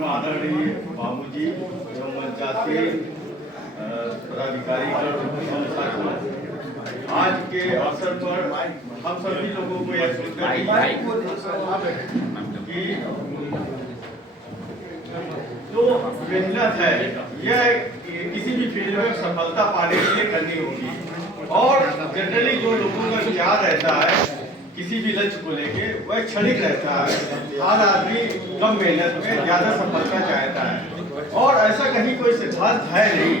परम आदरणीय बाबूजी एवं मंचासीन पदाधिकारी आज के अवसर पर हम सभी लोगों को यह सोचना कि जो मेहनत है यह किसी भी फील्ड में सफलता पाने के लिए करनी होगी। और जनरली जो लोगों का विचार रहता है किसी भी लक्ष्य को लेके वह क्षणिक रहता है। हर आदमी कम मेहनत में ज्यादा सफलता चाहता है और ऐसा कहीं कोई सिद्धांत है नहीं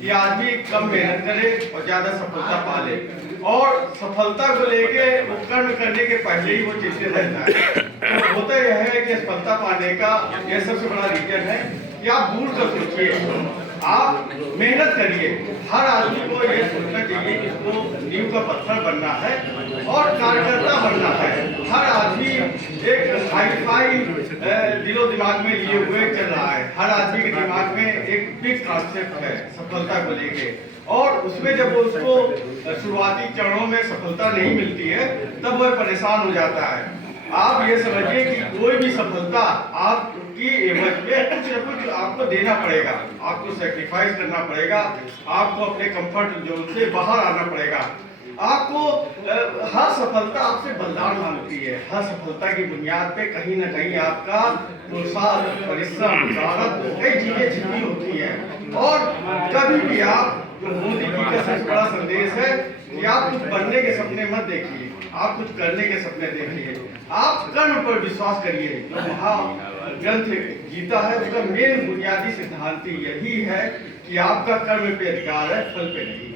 कि आदमी कम मेहनत करे और ज्यादा सफलता पा ले। और सफलता को लेके वो कर्म करने के पहले ही वो चिंतित रहता है। तो होता यह है कि सफलता पाने का यह सबसे बड़ा रीजन है कि आप दूर का सोचिए, आप मेहनत करिए। हर आदमी को यह सोचना चाहिए कि इसको नींव का पत्थर बनना है और कार्यकर्ता बनना है। हर आदमी एक हाई-फाई दिलो दिमाग में लिए हुए चल रहा है। हर आदमी के दिमाग में एक बिग कॉन्सेप्ट है सफलता को लेके, और उसमें जब उसको शुरुआती चरणों में सफलता नहीं मिलती है तब वह परेशान हो जाता है। आप ये समझिए कि कोई भी सफलता आपकी एवज में कुछ न कुछ आपको देना पड़ेगा, आपको सैक्रिफाइस करना पड़ेगा, आपको अपने कंफर्ट जोन से बाहर आना पड़ेगा। आपको हर सफलता आपसे बलिदान मांगती है। हर सफलता की बुनियाद पे कहीं न कहीं आपका पुरुषार्थ, परिश्रम, मेहनत, कई चीजें छिपी होती हैं। और कभी भी आप, जो मोदी जी का सबसे बड़ा संदेश है कि आप कुछ बनने के सपने मत देखिए, आप कुछ करने के सपने देखिए। आप कर्म पर विश्वास करिए। जो महाग्रंथ गीता है उसका मेन बुनियादी सिद्धांत यही है कि आपका कर्म पे अधिकार है, फल पे नहीं।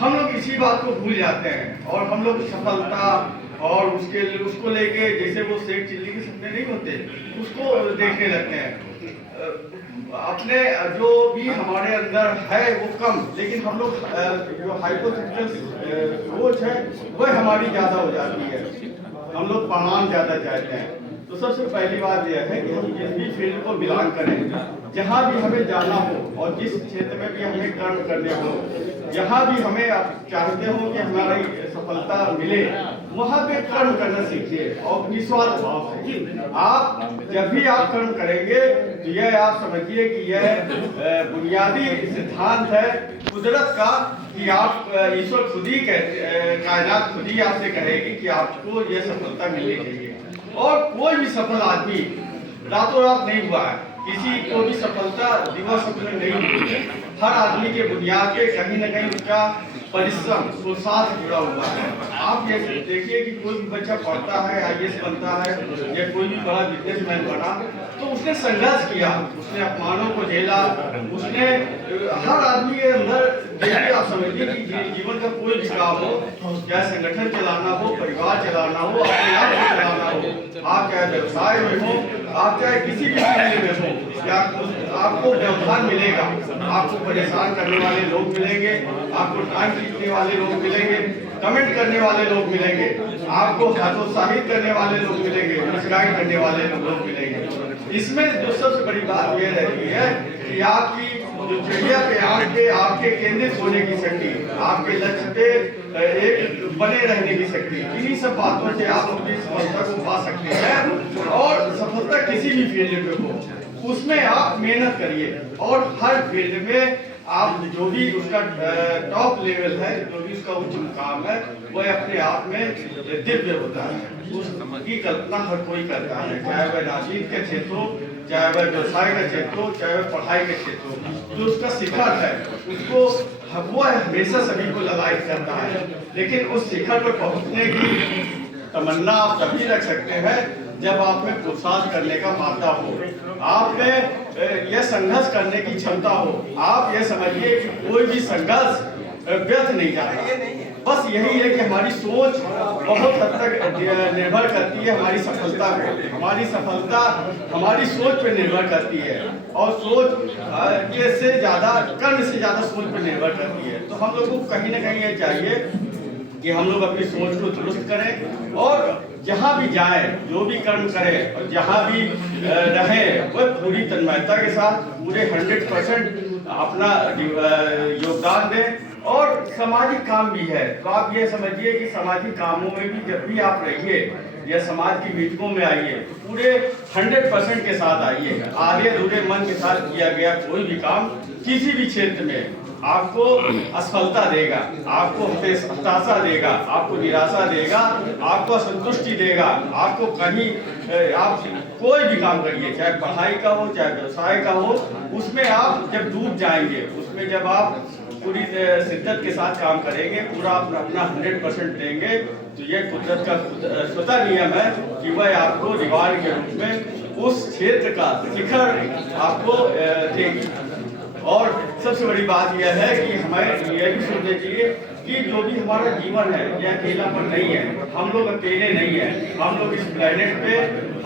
हम लोग इसी बात को भूल जाते हैं और हम लोग सफलता और उसको लेके, जैसे वो सेठ चिल्ली के सपने नहीं होते, उसको देखने लगते हैं। अपने जो भी हमारे अंदर है वो कम, लेकिन हम लोग जो हाइपोथेटिकल सोच है वह हमारी ज्यादा हो जाती है। हम लोग प्रमाण ज्यादा चाहते हैं। तो सबसे पहली बात यह है कि हम जिस भी फील्ड को बिलोंग करें, जहाँ भी हमें जाना हो और जिस क्षेत्र में भी हमें कर्म करने हो, जहाँ भी हमें चाहते हो कि हमारी सफलता मिले, वहाँ पे कर्म करना सीखिए और निस्वार्थ भाव से। आप जब भी आप कर्म करेंगे तो यह आप समझिए कि यह बुनियादी सिद्धांत है कुदरत का कि आप, ईश्वर खुद ही कायनात खुद ही आपसे कहेगी कि आपको यह सफलता मिलनी चाहिए। और कोई भी सफल आदमी रातों रात नहीं हुआ है, किसी को भी सफलता दिवस में नहीं हुई है। हर आदमी के बुनियाद पे कहीं न कहीं उसका परिश्रम, पुरुषार्थ जुड़ा हुआ है। आप ये देखिए कि कोई भी बच्चा पढ़ता है, IAS बनता है या कोई भी बड़ा बिजनेसमैन बना, तो उसने संघर्ष किया, उसने अपमानों को झेला, उसने हर आदमी के अंदर, जैसे आप समझिए कि जीवन का कोई भी काम हो, चाहे संगठन चलाना हो, परिवार चलाना हो, अपने आप को चलाना हो, आप चाहे व्यवसाय में हो, आप चाहे किसी भी फील्ड में हो, आपको व्यवधान मिलेगा, आपको परेशान करने वाले लोग मिलेंगे, आपको टाइम खींचने वाले लोग मिलेंगे, कमेंट करने वाले लोग मिलेंगे, आपको हतोत्साहित करने वाले लोग मिलेंगे, मिसगाइड करने वाले लोग मिलेंगे। इसमें जो सबसे बड़ी बात यह रहती है कि आपकी जो चिड़िया पे आपके केंद्रित होने की शक्ति, आपके लक्ष्य पे एक बने रहने की शक्ति, इन्हीं सब बातों से आप अपनी सफलता को पा सकते हैं। और सफलता किसी भी फील्ड पे हो, उसमें आप मेहनत करिए और हर फील्ड में आप जो भी उसका टॉप लेवल है, जो भी उसका उच्च मुकाम है, वह अपने आप में दिव्य होता है। उसकी कल्पना हर कोई करता है, चाहे वह राजनीति का क्षेत्र हो, चाहे वह व्यवसाय का क्षेत्र हो, चाहे वह पढ़ाई का क्षेत्र हो। जो उसका शिखर है उसको वो हमेशा सभी को ललायत करता है, लेकिन उस शिखर पर पहुंचने की तमन्ना आप तभी रख सकते हैं जब आप में पुरुषार्थ करने का मादा हो, आप में यह संघर्ष करने की क्षमता हो। आप यह समझिए कि कोई भी संघर्ष व्यर्थ नहीं जाता। बस यही है कि हमारी सोच बहुत हद तक निर्भर करती है हमारी सफलता पे। हमारी सफलता हमारी सोच पे निर्भर करती है और सोच के से ज्यादा, कर्म से ज्यादा सोच पे निर्भर करती है। तो हम लोगों को कहीं ना कहीं ये चाहिए कि हम लोग अपनी सोच को दुरुस्त करें और जहाँ भी जाए, जो भी कर्म करें और जहाँ भी रहे, वह पूरी तन्मयता के साथ पूरे 100% अपना योगदान दें। और सामाजिक काम भी है, तो आप ये समझिए कि सामाजिक कामों में भी जब भी आप रहिए, या समाज की मीटिंगों में आइए, पूरे 100% के साथ आइएगा। आधे अधूरे मन के साथ किया गया कोई भी काम किसी भी क्षेत्र में आपको असफलता देगा, आपको हताशा देगा, आपको निराशा देगा, आपको असंतुष्टि देगा। आपको कहीं आप कोई भी काम करिए, चाहे पढ़ाई का हो, चाहे व्यवसाय का हो, उसमें आप जब डूब जाएंगे, उसमें जब आप पूरी शिद्दत के साथ काम करेंगे, पूरा अपना 100% देंगे, तो ये कुदरत का स्वतः नियम है कि वह आपको रिवार्ड के रूप में उस क्षेत्र का शिखर आपको देगी। और सबसे बड़ी बात यह है कि हमें यह भी सोचना चाहिए कि जो भी हमारा जीवन है यह अकेलापन नहीं है, हम लोग अकेले नहीं है। हम लोग इस प्लेनेट पे,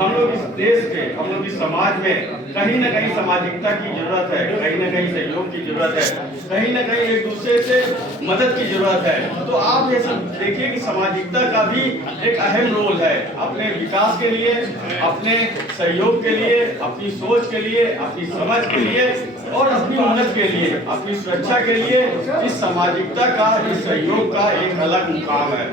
हम लोग इस देश पे, हम लोग इस समाज में कहीं ना कहीं सामाजिकता की जरूरत है, कहीं ना कहीं सहयोग की जरूरत है, कहीं ना कहीं एक दूसरे से मदद की जरूरत है। तो आप ये सब देखिए कि सामाजिकता का भी एक अहम रोल है अपने विकास के लिए, अपने सहयोग के लिए, अपनी सोच के लिए, अपनी समझ के लिए और अपनी उन्नति के लिए, अपनी सुरक्षा के लिए। इस सामाजिकता का, इस सहयोग का एक अलग मुकाम है।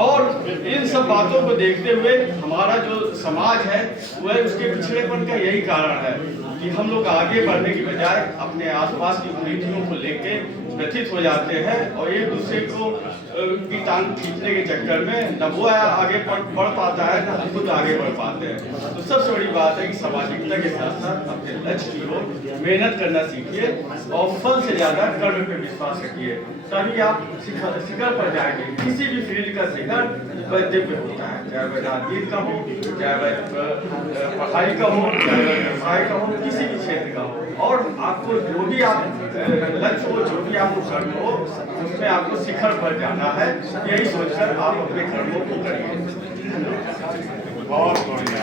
और इन सब बातों को देखते हुए हमारा जो समाज है वह उसके पिछड़ेपन का यही कारण है कि हम लोग आगे बढ़ने की बजाय अपने आसपास की कुरीतियों को लेके व्यथित हो जाते हैं और एक दूसरे को की टांग खींचने के चक्कर में न वो आगे बढ़ पाता है, न हम खुद आगे बढ़ पाते हैं। तो सबसे बड़ी बात है कि सामाजिकता के साथ साथ अपने लक्ष्य की ओर मेहनत करना सीखिए और फल से ज्यादा कर्म पे विश्वास रखिए, तभी आप शिखर पर जाएंगे। किसी भी फील्ड का शिखर दिव्य होता है, चाहे वह राजनीति का हो, चाहे वह पढ़ाई का हो, चाहे वह व्यवसाय का हो, किसी भी क्षेत्र का हो। और आपको जो भी आप लक्ष्य हो, जो भी आपको कर्म हो, उसमें आपको शिखर पर जाना है। यही सोचकर आप अपने कर्मों को करिए। बहुत बढ़िया।